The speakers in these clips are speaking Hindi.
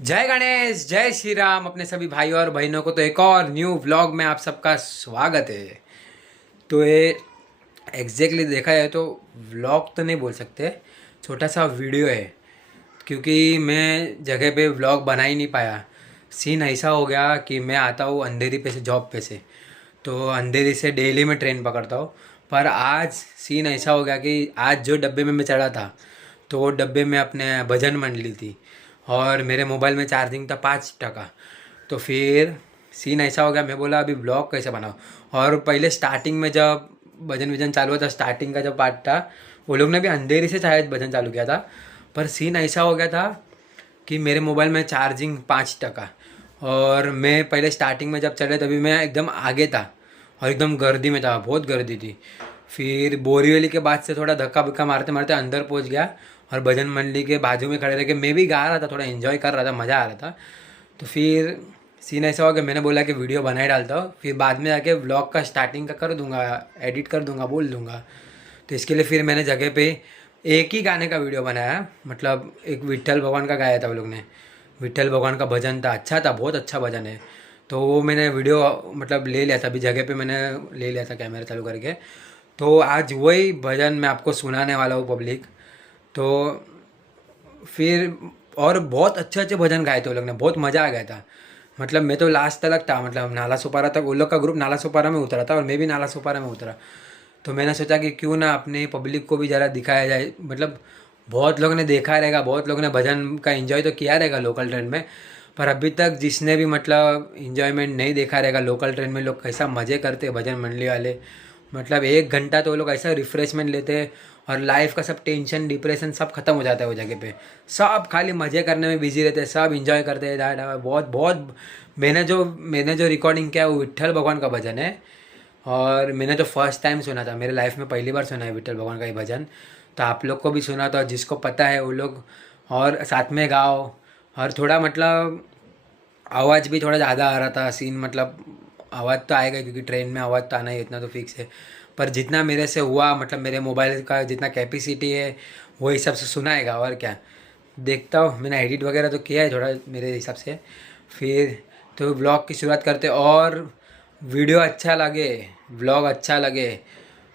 जय गणेश, जय श्री राम। अपने सभी भाइयों और बहनों को तो एक और न्यू व्लॉग में आप सबका स्वागत है। तो ये एग्जैक्टली देखा जाए तो व्लॉग तो नहीं बोल सकते, छोटा सा वीडियो है, क्योंकि मैं जगह पे व्लॉग बना ही नहीं पाया। सीन ऐसा हो गया कि मैं आता हूँ अंधेरी पे से, जॉब पे से, तो अंधेरी से डेली मैं ट्रेन पकड़ता हूँ। पर आज सीन ऐसा हो गया कि आज जो डब्बे में मैं चढ़ा था, तो वो डब्बे में अपने भजन मंडली थी और मेरे मोबाइल में चार्जिंग था 5%। तो फिर सीन ऐसा हो गया, मैं बोला अभी ब्लॉग कैसे बनाऊँ। और पहले स्टार्टिंग में जब भजन वजन चालू हुआ था, स्टार्टिंग का जब पार्ट था, वो लोग ने भी अंधेरी से शायद भजन चालू किया था। पर सीन ऐसा हो गया था कि मेरे मोबाइल में चार्जिंग 5%, और मैं पहले स्टार्टिंग में जब चढ़े तभी मैं एकदम आगे था और एकदम गर्दी में था, बहुत गर्दी थी। फिर बोरीवली के बाद से थोड़ा धक्का बुक्का मारते मारते अंदर पहुंच गया और भजन मंडली के बाजू में खड़े रह के मैं भी गा रहा था, थोड़ा एंजॉय कर रहा था, मज़ा आ रहा था। तो फिर सीन ऐसा हुआ कि मैंने बोला कि वीडियो बना ही डालता हूँ, फिर बाद में जाके व्लॉग का स्टार्टिंग का कर दूंगा, एडिट कर दूंगा, बोल दूंगा। तो इसके लिए फिर मैंने जगह पे एक ही गाने का वीडियो बनाया, मतलब एक विट्ठल भगवान का गाया था वो लोग ने। विट्ठल भगवान का भजन था, अच्छा था, बहुत अच्छा भजन है। तो वो मैंने वीडियो मतलब ले लिया था, अभी जगह पे मैंने ले लिया था कैमरा चालू करके। तो आज वही भजन मैं आपको सुनाने वाला हूँ पब्लिक। तो फिर और बहुत अच्छे अच्छे भजन गाए थे वो लोग ने, बहुत मज़ा आ गया था। मतलब मैं तो लास्ट तक था, मतलब नाला सुपारा तक वो लोग का ग्रुप नाला सुपारा में उतरा था और मैं भी नाला सुपारा में उतरा। तो मैंने सोचा कि क्यों ना अपने पब्लिक को भी ज़रा दिखाया जाए। मतलब बहुत लोगों ने देखा रहेगा, बहुत लोगों ने भजन का एंजॉय तो किया रहेगा लोकल ट्रेन में, पर अभी तक जिसने भी मतलब इन्जॉयमेंट नहीं देखा रहेगा लोकल ट्रेन में लोग कैसा मज़े करते हैं भजन मंडली वाले। मतलब 1 घंटा तो वो लोग ऐसा रिफ्रेशमेंट लेते हैं और लाइफ का सब टेंशन डिप्रेशन सब खत्म हो जाता है वो जगह पे। सब खाली मज़े करने में बिजी रहते हैं, सब इंजॉय करते हैं। बहुत बहुत मैंने जो रिकॉर्डिंग किया है वो विट्ठल भगवान का भजन है, और मैंने तो फर्स्ट टाइम सुना था, मेरे लाइफ में पहली बार सुना है विट्ठल भगवान का ये भजन। तो आप लोग को भी सुना था, जिसको पता है वो लोग और साथ में गाओ। और थोड़ा मतलब आवाज़ भी थोड़ा ज़्यादा आ रहा था, सीन मतलब आवाज़ तो आएगा क्योंकि ट्रेन में आवाज़ तो आना ही, इतना तो फिक्स है। पर जितना मेरे से हुआ, मतलब मेरे मोबाइल का जितना कैपेसिटी है वो हिसाब से सुनाएगा, और क्या। देखता हूँ, मैंने एडिट वगैरह तो किया है थोड़ा मेरे हिसाब से। फिर तो व्लॉग की शुरुआत करते, और वीडियो अच्छा लगे, व्लॉग अच्छा लगे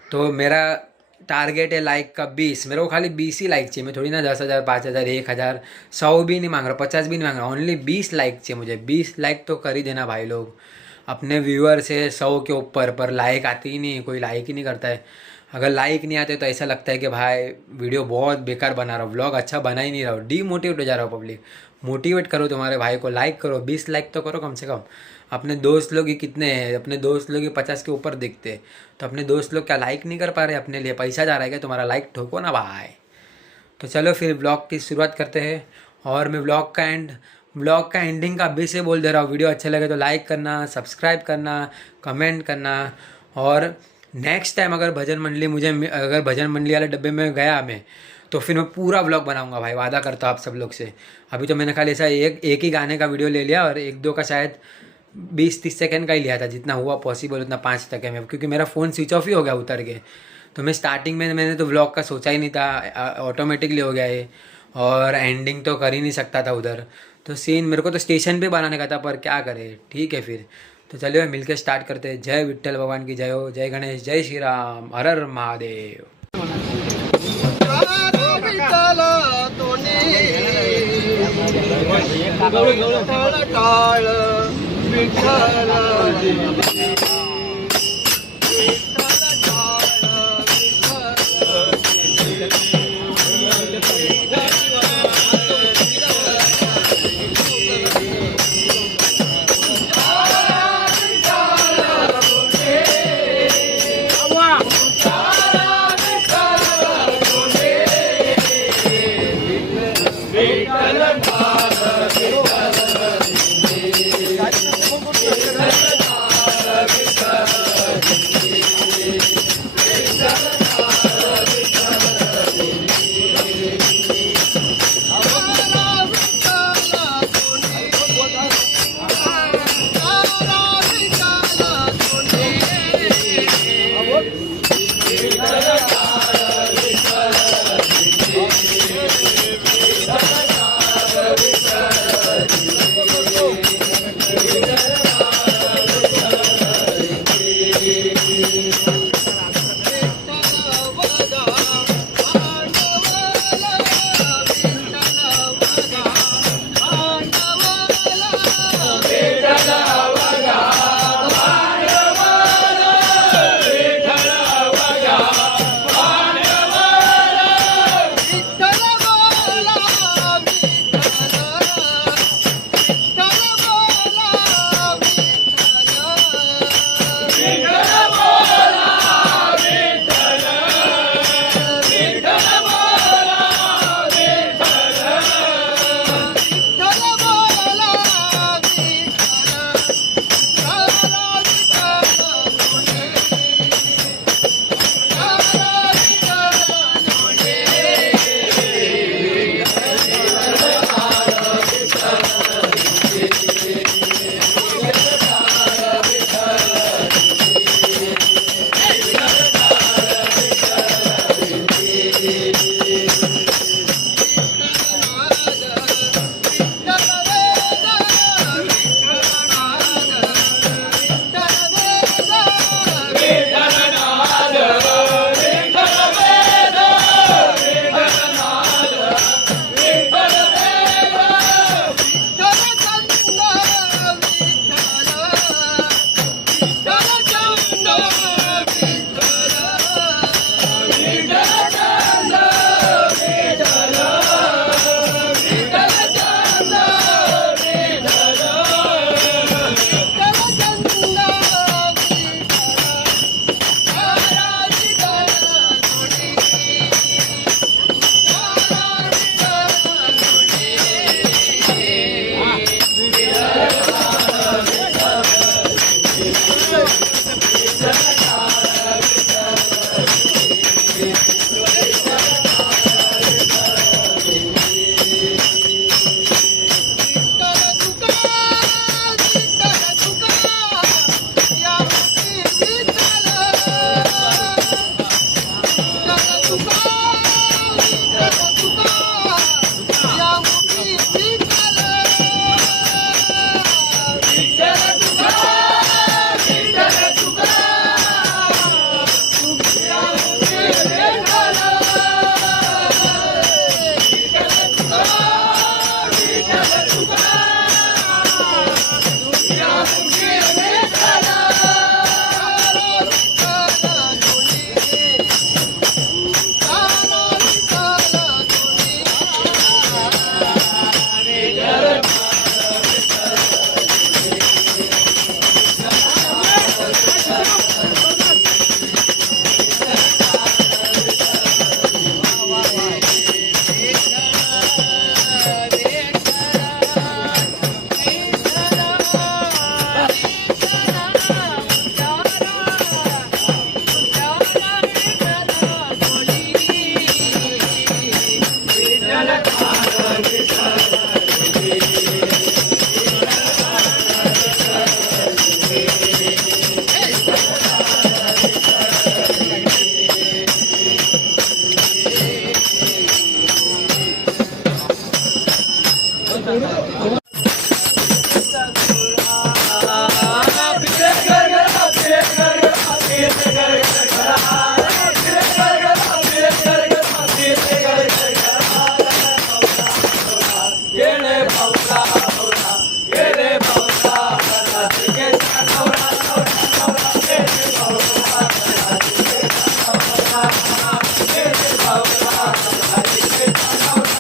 तो मेरा टारगेट है लाइक का 20। मेरे को खाली 20 ही लाइक चाहिए, मैं थोड़ी ना 10,000 5,000 1,000 100 भी नहीं मांग रहा, 50 भी नहीं मांग रहा, ओनली 20 लाइक चाहिए मुझे। 20 लाइक तो कर ही देना भाई लोग। अपने व्यूअर से 100 के ऊपर, पर लाइक आती ही नहीं, कोई लाइक ही नहीं करता है। अगर लाइक नहीं आते तो ऐसा लगता है कि भाई वीडियो बहुत बेकार बना रहा हूँ, व्लॉग अच्छा बना ही नहीं रहा हूँ, डीमोटिवेट हो जा रहा हूँ। पब्लिक मोटिवेट करो तुम्हारे भाई को, लाइक करो, 20 लाइक तो करो कम से कम। अपने दोस्त लोग ही कितने हैं, अपने दोस्त लोग ही 50 के ऊपर दिखते हैं, तो अपने दोस्त लोग क्या लाइक नहीं कर पा रहे? अपने लिए पैसा जा रहा है क्या तुम्हारा? लाइक ठोको ना भाई। तो चलो फिर ब्लॉग की शुरुआत करते हैं। और मैं ब्लॉग का एंडिंग का अभी से बोल दे रहा हूँ, वीडियो अच्छा लगे तो लाइक करना, सब्सक्राइब करना, कमेंट करना। और नेक्स्ट टाइम अगर भजन मंडली वाले डब्बे में गया मैं, तो फिर मैं पूरा ब्लॉग बनाऊंगा भाई, वादा करता हूँ आप सब लोग से। अभी तो मैंने खाली ऐसा एक ही गाने का वीडियो ले लिया, और एक दो का शायद 20-30 सेकंड का ही लिया था, जितना हुआ पॉसिबल उतना 5 तक है मैं, क्योंकि मेरा फ़ोन स्विच ऑफ ही हो गया उतर के। तो मैं स्टार्टिंग में मैंने तो व्लॉग का सोचा ही नहीं था, ऑटोमेटिकली हो गया ये। और एंडिंग तो कर ही नहीं सकता था उधर। तो सीन मेरे को तो स्टेशन पे बनाने का था, पर क्या करे, ठीक है फिर। तो चलिए मिलके स्टार्ट करते हैं। जय विट्ठल भगवान की जय हो, जय गणेश, जय श्री राम, हर हर महादेव।